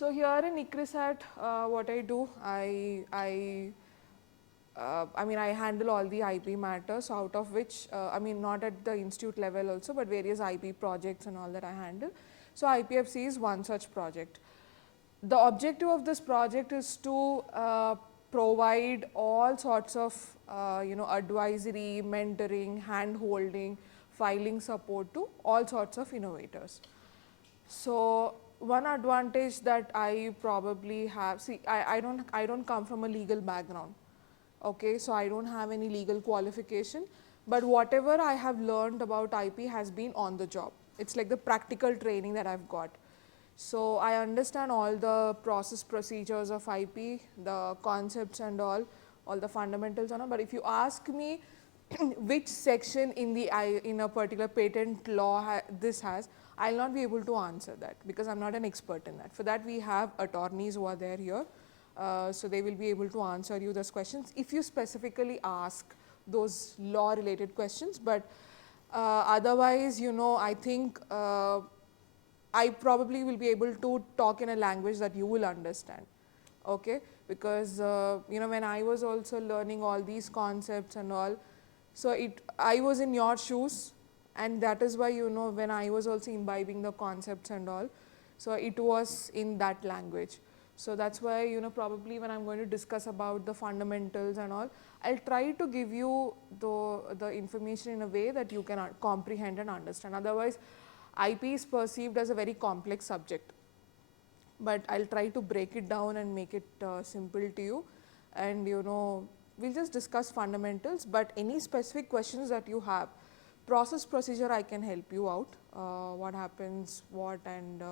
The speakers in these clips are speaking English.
So here in ICRISAT, what I do, I mean, I handle all the IP matters, out of which, I mean, not at the institute level also, but various IP projects and all that I handle. So IPFC is one such project. The objective of this project is to provide all sorts of, advisory, mentoring, hand-holding, filing support to all sorts of innovators. So one advantage that I probably have, see, I don't come from a legal background. Okay, so I don't have any legal qualification, but whatever I have learned about IP has been on the job. It's like the practical training that I've got. So I understand all the process procedures of IP, the concepts and all the fundamentals and all. But if you ask me which section in the in a particular patent law this has, I'll not be able to answer that because I'm not an expert in that. For that, we have attorneys who are there here. So they will be able to answer you those questions if you specifically ask those law related questions. But otherwise, I think I probably will be able to talk in a language that you will understand. Okay, because when I was also learning all these concepts and all, so I was in your shoes, and that is why when I was also imbibing the concepts and all, so it was in that language. So that's why probably when I'm going to discuss about the fundamentals and all, I'll try to give you the information in a way that you can comprehend and understand. Otherwise, IP is perceived as a very complex subject, but I'll try to break it down and make it simple to you. And we'll just discuss fundamentals, but any specific questions that you have, process procedure, I can help you out. What happens, what, and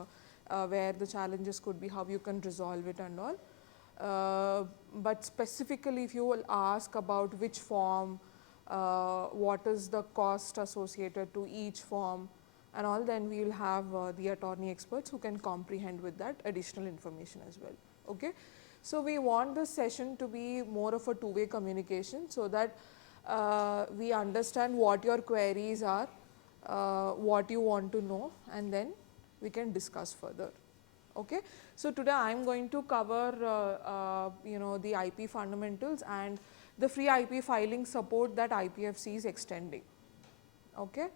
where the challenges could be, how you can resolve it and all. But specifically, if you will ask about which form, what is the cost associated to each form and all, then we will have the attorney experts who can comprehend with that additional information as well. Okay. So we want this session to be more of a two-way communication, so that we understand what your queries are, what you want to know, and then we can discuss further. Okay. So today I am going to cover the IP fundamentals and the free IP filing support that IPFC is extending. Okay.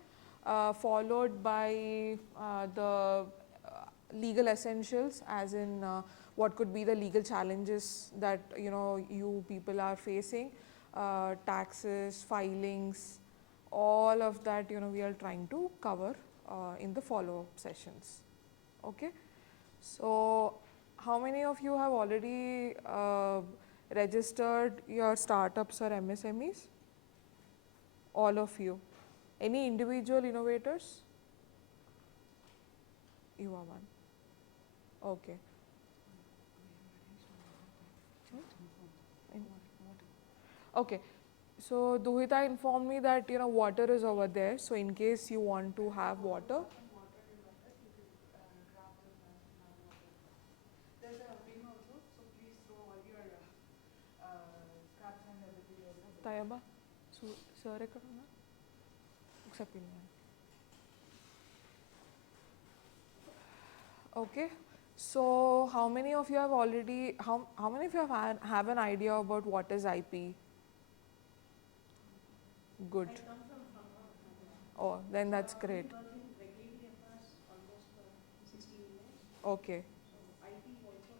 Followed by the legal essentials, as in what could be the legal challenges that you people are facing, taxes, filings, all of that we are trying to cover in the follow-up sessions. Okay. So how many of you have already registered your startups or MSMEs? All of you. Any individual innovators? You are one. Okay. Okay. So Duhita informed me that water is over there. So in case you want to have water. There's a bin also, so please throw all your scraps and everything over there. Tayaba, sir eక్కడ ఉన్నా ఒకసారి పిలవండి. Okay. So how many of you have already, how many of you have an idea about what is IP? Good. I come from Oh, then that's great. I've been working regularly across almost 16 years. Okay. So IP also,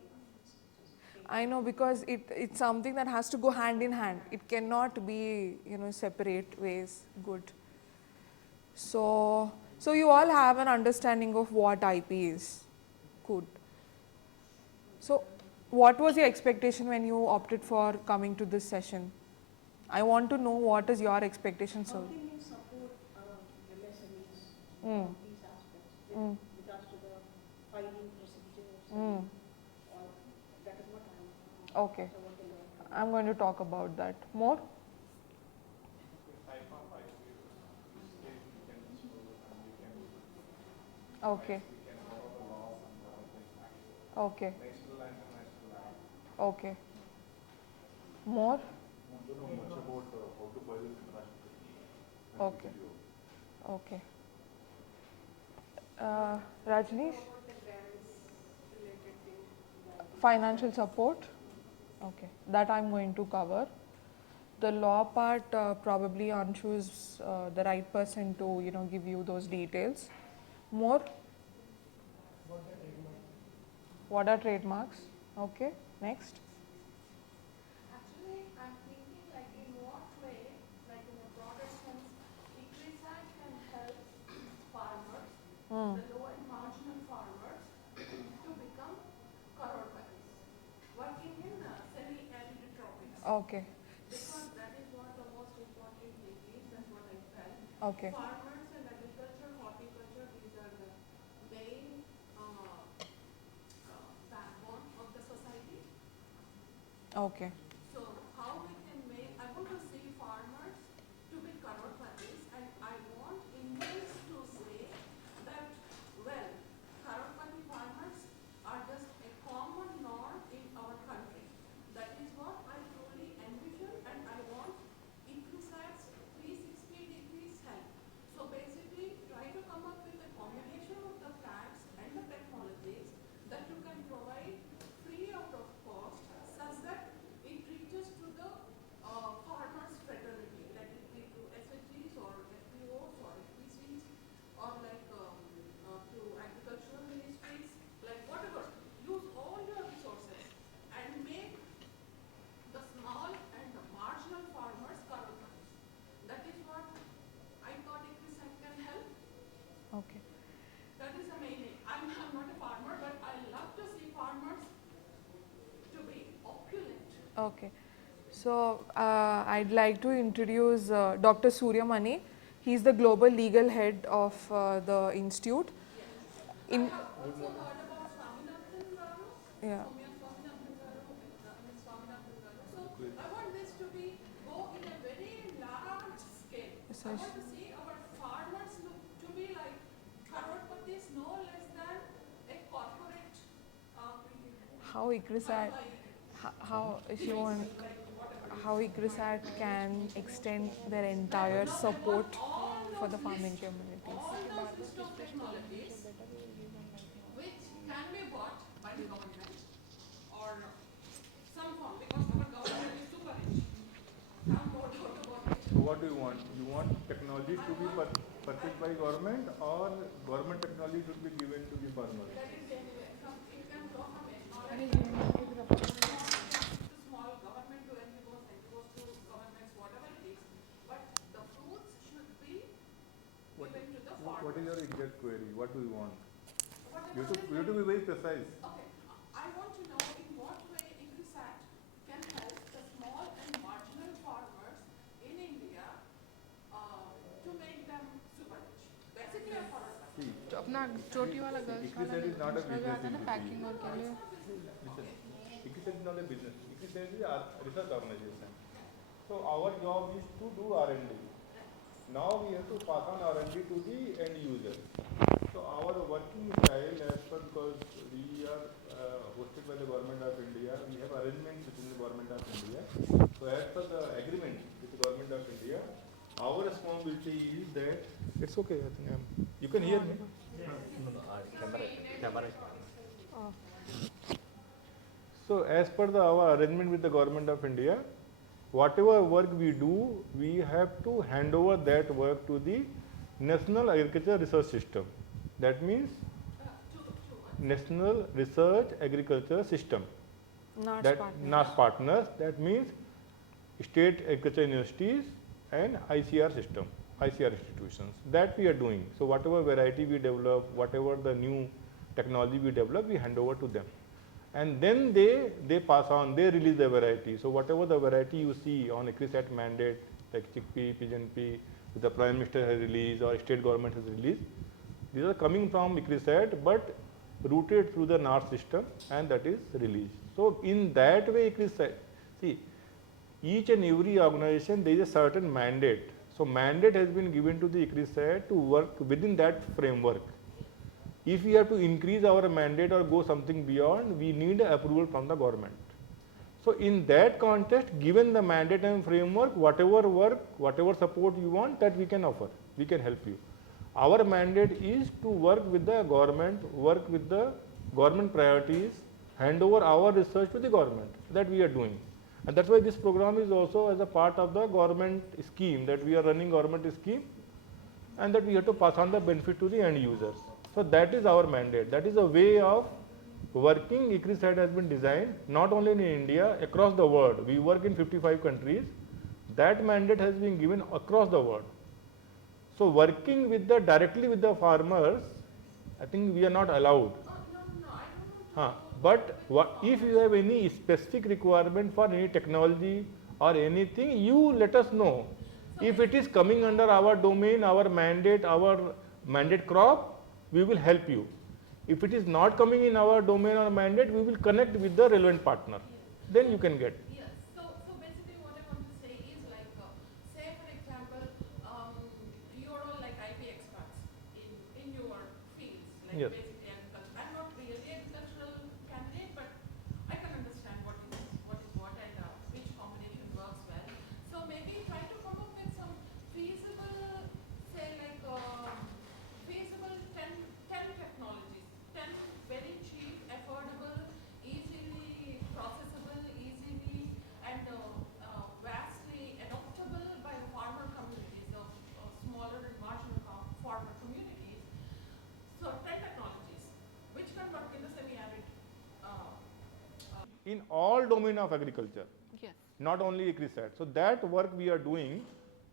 I know, because it's something that has to go hand in hand. It cannot be separate ways. Good. So you all have an understanding of what IP is. Good. So what was your expectation when you opted for coming to this session? I want to know what is your expectation, sir. How can you support MSMEs these aspects with regards to the filing procedures? Or that is what I am. Okay. I'm going to talk about that. More? Okay. Okay. Okay. More? Much about how to file international. Okay. Okay. Rajneesh? Financial support, okay, that I'm going to cover. The law part, probably Anshu is the right person to give you those details. More? What are trademarks? Okay, next. Actually, I'm thinking like in what way, like in a broader sense, ICRISAT can help farmers, the low and marginal farmers, to become crorepati's, working in semi-arid tropics. Okay. Because that is what the most important thing is, that's what I felt. Okay. Farmers and agriculture, horticulture, these are the main backbone of the society. Okay. So how we can make, I want to see farmers to be crorepati's, and I want Indians to say that, well, crorepati farmers are just a common norm in our country. That is what I truly envision, and I want ICRISAT's 360 degrees help. So basically, try to come up with a combination of the facts and the technologies that you can provide free out of cost, such that it reaches to the farmers fraternity, let it be through SHGs or FPOs or FPCs or like through agricultural ministries, like whatever. Use all your resources and make the small and the marginal farmers crorepati's. That is what I thought ICRISAT can help. Okay. That is the main aim. I'm not a farmer, but I love to see farmers to be opulent. Okay. So I'd like to introduce Dr. Surya Mani. He's the global legal head of the institute. Yes. In I have also heard about Swaminathan Garu. yeah. Swaminathan Garu, Swaminathan Garu. So I want this to be go in a very large scale. Yes, I yes. want to see our farmers look to be like crorepati's, no less than a corporate How ICRISAT, how if you want, how ICRISAT can extend their entire support for the farming communities. all those list of technologies which can be bought by the government or some form, because our government is super rich. Have no doubt about it. So what do you want? You want technology to be purchased by government, or government technology should be given to the farmer? That is anyway, it can go from to small government to NGOs, NGOs to governments, whatever it is. But the fruits should be given to the farmer. What is your exact query? What do you want? You Whatever have to be very precise. Okay, I want to know in what way ICRISAT can help the small and marginal farmers in India to make them super rich. Basically a farmer. See, जो अपना चोटी वाला girls वाला ICRISAT is not a दूसरा जो आता है ना business पैकिंग और के लिए listen, ICRISAT is not a business. ICRISAT is a research organization. So our job is to do R&D. Now we have to pass on R&D to the end user. So our working style, as per, because we are hosted by the government of India, we have arrangements within the government of India. So as per the agreement with the government of India, our responsibility is that it's okay. I think you can hear me. So as per our arrangement with the government of India, whatever work we do, we have to hand over that work to the National Agriculture Research System. That means National Research Agriculture System. NARS That partners. NAS partners. That means state agriculture universities and ICR system, ICR institutions. That we are doing. So whatever variety we develop, whatever the new technology we develop, we hand over to them. And then they pass on, they release the variety. So whatever the variety you see on ICRISAT mandate, like chickpea, pigeon pea, the Prime Minister has released or state government has released, these are coming from ICRISAT but routed through the NARS system, and that is released. So in that way ICRISAT, see, each and every organization there is a certain mandate. So mandate has been given to the ICRISAT to work within that framework. If we have to increase our mandate or go something beyond, we need approval from the government. So in that context, given the mandate and framework, whatever work, whatever support you want, that we can offer, we can help you. Our mandate is to work with the government priorities, hand over our research to the government. That we are doing. And that's why this program is also as a part of the government scheme, that we are running government scheme, and that we have to pass on the benefit to the end users. So that is our mandate. That is a way of working. ICRISAT has been designed not only in India, across the world. We work in 55 countries. That mandate has been given across the world. So working with the directly with the farmers, I think we are not allowed. No, I don't Huh. want to. But if you have any specific requirement for any technology or anything, you let us know. If it is coming under our domain, our mandate crop, we will help you. If it is not coming in our domain or mandate, we will connect with the relevant partner. Then you can get. Yes. So basically, what I want to say is like, say for example, you're all like IP experts in your fields, like Yes. basically agriculture. I'm not really agricultural candidate, but I can understand what and which combination works well. So maybe try to come up with some feasible, say like feasible 10 technologies, 10 very cheap, affordable, easily processable, easily and vastly adoptable by farmer communities of smaller and marginal farmer communities. So 10 technologies which can work in the semi-arid. In all domain of agriculture, Yes. not only ICRISAT. So that work we are doing,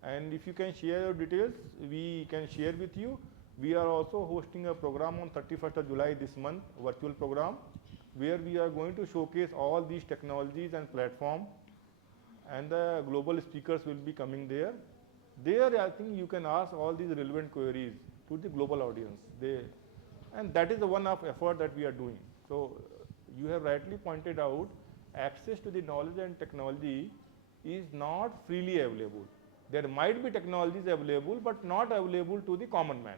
and if you can share your details, we can share with you. We are also hosting a program on 31st of July this month, virtual program, where we are going to showcase all these technologies and platform, and the global speakers will be coming there. There I think you can ask all these relevant queries to the global audience. And that is the one of effort that we are doing. So you have rightly pointed out, access to the knowledge and technology is not freely available. There might be technologies available, but not available to the common man.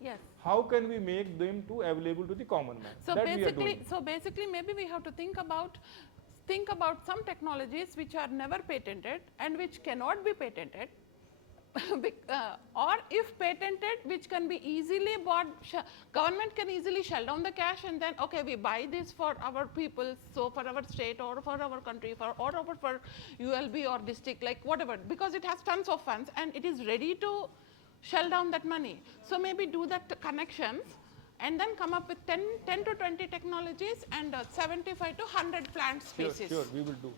Yes. How can we make them to available to the common man? So that we are doing. basically, maybe we have to think about some technologies which are never patented and which cannot be patented, or if patented, which can be easily bought. Government can easily shell down the cash and then okay, we buy this for our people, so for our state or for our country, for ULB or district, like whatever, because it has tons of funds and it is ready to shell down that money. So maybe do that connections and then come up with 10 to 20 technologies and 75 to 100 plant species. Sure, we will do.